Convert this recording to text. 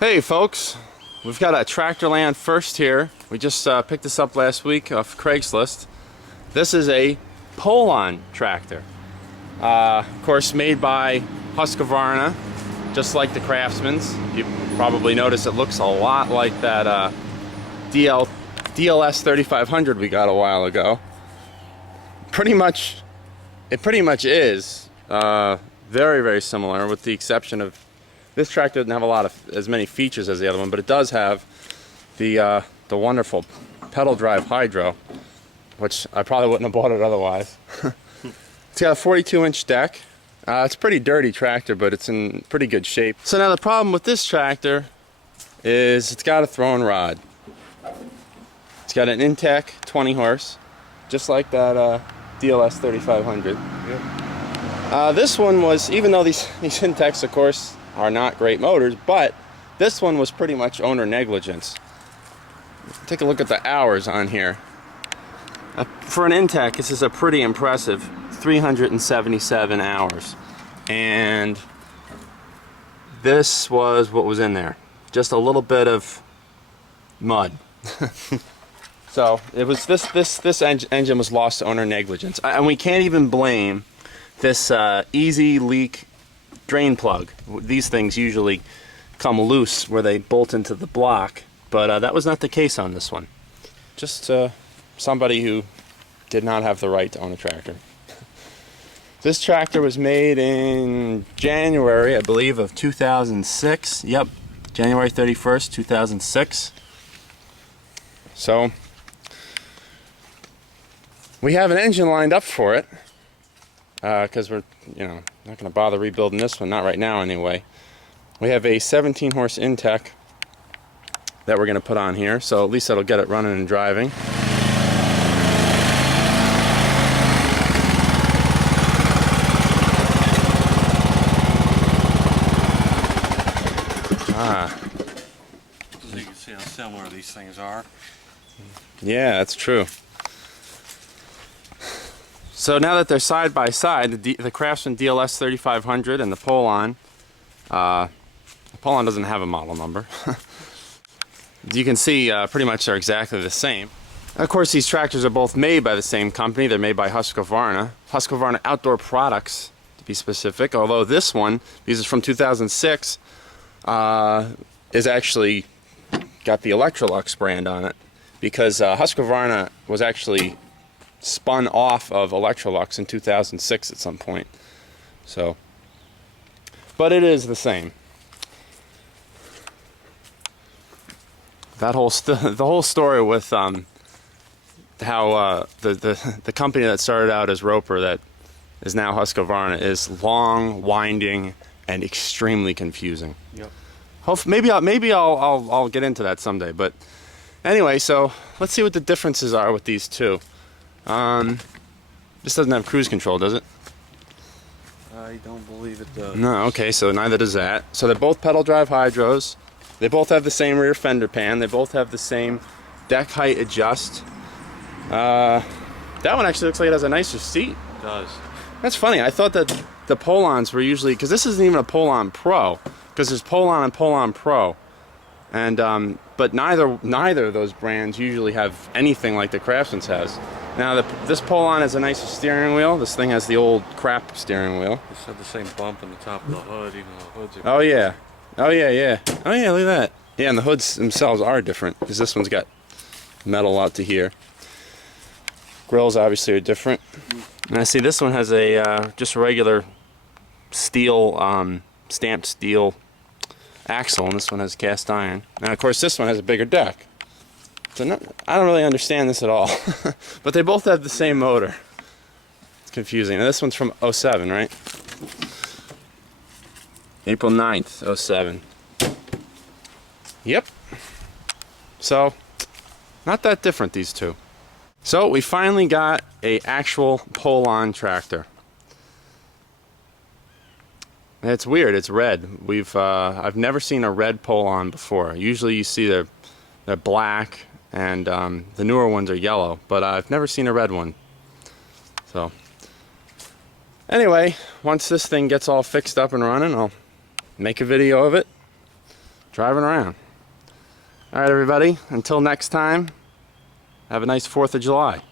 Hey folks, we've got a Tractorland first here. We just picked this up last week off Craigslist. This is a Poulan tractor. Of course made by Husqvarna, just like the Craftsman's. You probably noticed it looks a lot like that DLS 3500 we got a while ago. It pretty much is very, very similar, with the exception of this tractor doesn't have as many features as the other one, but it does have the wonderful pedal drive hydro, which I probably wouldn't have bought it otherwise. It's got a 42-inch deck. It's a pretty dirty tractor, but it's in pretty good shape. So now the problem with this tractor is it's got a throwing rod. It's got an Intech 20 horse, just like that DLS 3500. Yep. This one was, even though these Intechs, of course, are not great motors, but this one was pretty much owner negligence. Take a look at the hours on here. For an Intech, this is a pretty impressive 377 hours. And this was what was in there. Just a little bit of mud. So it was this engine was lost to owner negligence. And we can't even blame this easy leak drain plug. These things usually come loose where they bolt into the block, but that was not the case on this one. Just somebody who did not have the right to own a tractor. This tractor was made in January, I believe, of 2006. Yep, January 31st, 2006. So we have an engine lined up for it, because we're, not going to bother rebuilding this one, not right now anyway. We have a 17 horse Intech that we're going to put on here, so at least that'll get it running and driving. So you can see how similar these things are. Yeah, that's true. So now that they're side by side, the Craftsman DLS 3500 and the Poulan doesn't have a model number. You can see pretty much they're exactly the same. And of course, these tractors are both made by the same company. They're made by Husqvarna. Husqvarna Outdoor Products, to be specific. Although this one, because it's from 2006, is actually got the Electrolux brand on it, because Husqvarna was actually spun off of Electrolux in 2006 at some point. So, but it is the same. That whole the whole story with how the company that started out as Roper, that is now Husqvarna, is long, winding, and extremely confusing. Yep. Maybe I'll get into that someday. But anyway, so let's see what the differences are with these two. This doesn't have cruise control, does it? I don't believe it does. No, okay, so neither does that. So they're both pedal drive hydros. They both have the same rear fender pan. They both have the same deck height adjust. That one actually looks like it has a nicer seat. It does. That's funny. I thought that the Poulans were usually, because this isn't even a Poulan Pro, because there's Poulan and Poulan Pro. And but neither of those brands usually have anything like the Craftsman's has. Now this Poulan has a nicer steering wheel. This thing has the old crap steering wheel. It's got the same bump in the top of the hood, even though the hoods are... Oh yeah. Oh yeah, yeah. Oh yeah, look at that. Yeah, and the hoods themselves are different, because this one's got metal out to here. Grills obviously are different. And I see this one has a just regular steel, stamped steel axle, and this one has cast iron. And of course this one has a bigger deck. So I don't really understand this at all. But they both have the same motor. It's confusing. And this one's from 07, right? April 9th, 07. Yep. So, not that different, these two. So, we finally got an actual Poulan tractor. It's weird, it's red. I've never seen a red Poulan before. Usually you see they're black, and the newer ones are yellow, but I've never seen a red one. So, anyway, once this thing gets all fixed up and running, I'll make a video of it. driving around. All right, everybody, until next time, have a nice 4th of July.